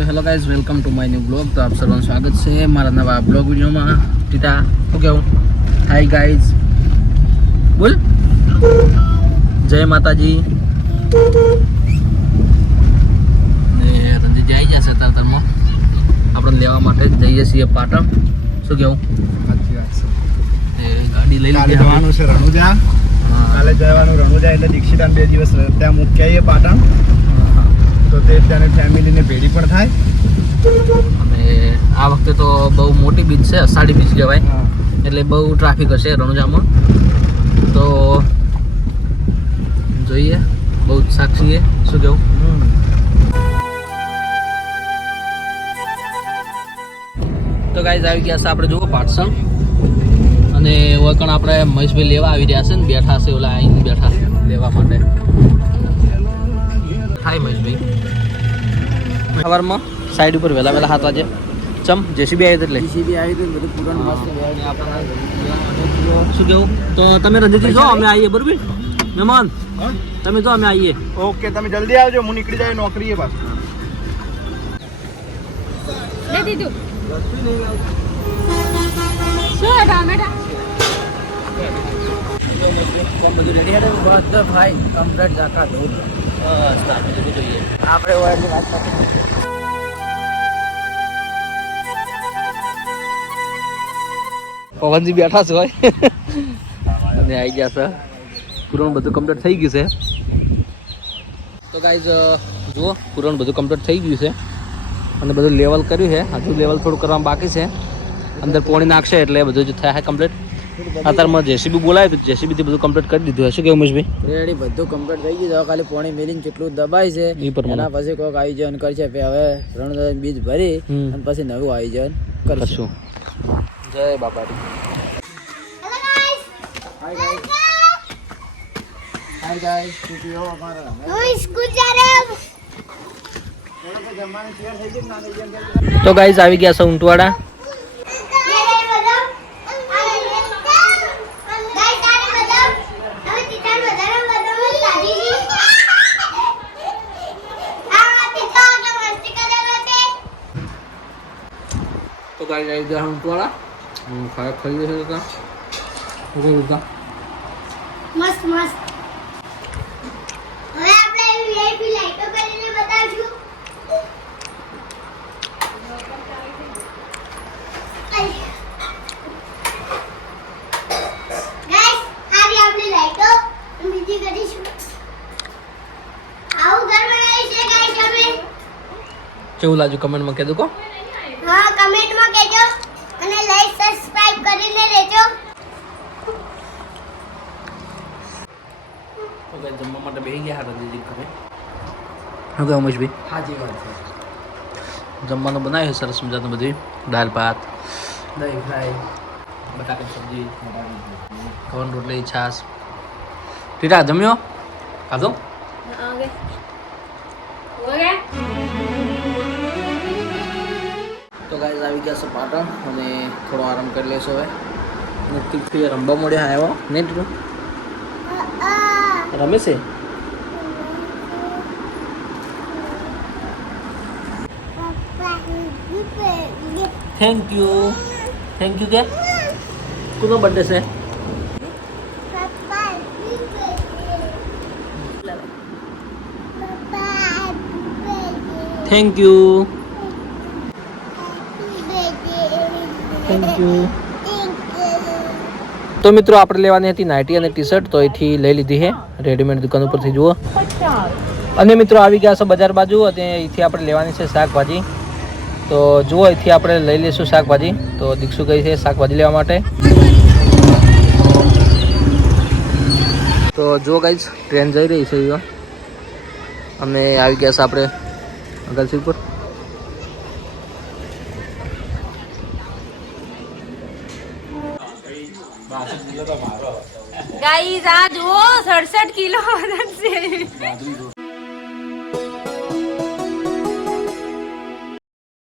तो hello guys, welcome to my new blog. तो आप सर्वांનું स्वागत છે મારા નવા બ્લોગ વિડીયોમાં। ટીટા શું કેવું? હાય ગાइस, બોલ જય માતાજી। ને રંજી જઈ જશે તરતરમાં આપણે લેવા માટે જઈએ છીએ પાટણ। શું કેવું? સાચી વાત છે। એ ગાડી લઈ કાલે લીધી જવાનું છે રણુજા। કાલે જવાનું રણુજા એટલે દીક્ષિતાને 2 દિવસ ત્યાં મૂકી આવીએ પાટણ। તો તે ત્યાંની ફેમિલીને ભેડી પણ થાય। અને આ વખતે તો બહુ મોટી બીચ છે, અષાઢી બીચ કહેવાય, એટલે બહુ ટ્રાફિક હશે રણુજામાં। તો જોઈએ, બહુ ઉત્સાહ છીએ। શું કેવું? તો ગાઈઝ આવી ગયા છે આપણે જુઓ પાર્સલ, અને વળકણ આપણે મહેશભાઈ લેવા આવી રહ્યા છે ને, બેઠા છે ઓલા આવીને બેઠા લેવા માટે। હાય મહેશભાઈ, સવારમાં સાઈડ ઉપર વહેલા 7 વાગે ચમ જેસીબી આવી એટલે જીસીબી આવી તો બધું પૂરણ મસ્ત શું કેવું? તો તમે રંજીતજી જો, અમે આવીએ બરોબર મહેમાન, તમે જો અમે આવીએ। ઓકે, તમે જલ્દી આવજો, હું નીકળી જાય નોકરીએ પાછું। ले दीदू શું ટામેટા બધું રેડી હેડે બધા ભાઈ કમ્પ્લીટ જાતા દૂધ બસ આપણે જવું જોઈએ। આપણે ઓયરની વાત કરતી પવનજી બેઠા છે હોય અને આવી ગયા છે, પૂરણ બધું કમ્પ્લીટ થઈ ગયું છે। તો ગાઈઝ જુઓ, પૂરણ બધું કમ્પ્લીટ થઈ ગયું છે અને બધું લેવલ કર્યું છે, હજુ લેવલ થોડું કરવામાં બાકી છે। અંદર પોણી નાખશે એટલે બધું જ થાય કમ્પ્લીટ। અત્યારમાં જેસીબી બોલાય તો જેસીબીથી બધું કમ્પ્લીટ કરી દીધું હશે। શું કેવું મહેશભાઈ? રેડી બધું કમ્પ્લીટ થઈ ગયું। ખાલી પાણી મેલીને કેટલું દબાય છે એ પ્રમાણે એના પછી કોઈક આયોજન કરશે। હવે રણુજા બીજ ભરી અને પછી નવું આયોજન કરશું। જય બાપાજી। હાય ગાઈસ, સ્ટુડિયો અમારા હું સ્કૂલ જા રહ્યો જમવાની તૈયાર થઈ ગઈ ના થઈ ગઈ? તો ગાઈઝ આવી ગયા છે ઊંટવાડા। તો ગાઈઝ આવી ગયા ઊંટવાડા, ખાઈ ખાઈ જશે હતા મસ્ત મસ્ત હવે આપણે વીઆઈપી લાઈટો કરીને બતાવશું। ગાઈસ આવી આપણી લાઈટો બીજી કરીશું। આવું ઘર બનાવી છે ગાઈસ અમે। કેવું લાગ્યું કમેન્ટમાં કહેજો કો। હા, કમેન્ટમાં કહેજો અને લાઈક સબસ્ક્રાઇબ કરીને રહેજો। તો ગાઈઝ જમવા માટે બેસી ગયા હતા દીદી ઘરે। શું કહે ઉમેશભાઈ? સાચી વાત છે। જમવાનું બનાવ્યું સરસ મજાનું બધું, દાળ ભાત, દહીં ફ્રાય, બટાકાની સબ્જી, ઘઉં રોટલી, છાશ। ટીટા જમ્યો? ખાધો? ઓકે ઓકે તો ગાઈઝ આવી ગયા છે પાટણ અને થોડો આરામ કરી લેશો હવે। અને તીર્થથી રમવા મળ્યા આવ્યો નહીં ટીટુ? રમે છે? થેન્ક યુ કે કોનો બર્થડે છે? થેન્ક યુ તો મિત્રો આપણે લેવાની હતી નાઇટી અને ટી શર્ટ, તો અહીંથી લઈ લીધી છે રેડીમેડ દુકાન ઉપરથી જુઓ। અને મિત્રો આવી ગયા છે બજાર બાજુ, અને અહીંથી આપણે લેવાની છે શાકભાજી। તો જુઓ, અહીંથી આપણે લઈ લઈશું શાકભાજી। તો દીક્ષુ ગઈ છે શાકભાજી લેવા માટે। તો જુઓ ગાઈઝ, ટ્રેન જઈ રહી છે અહીંયા, અમે આવી ગયા છે આપણે અગલસીપુર। ગાઈસ આ જુઓ 67 કિલો વજન છે।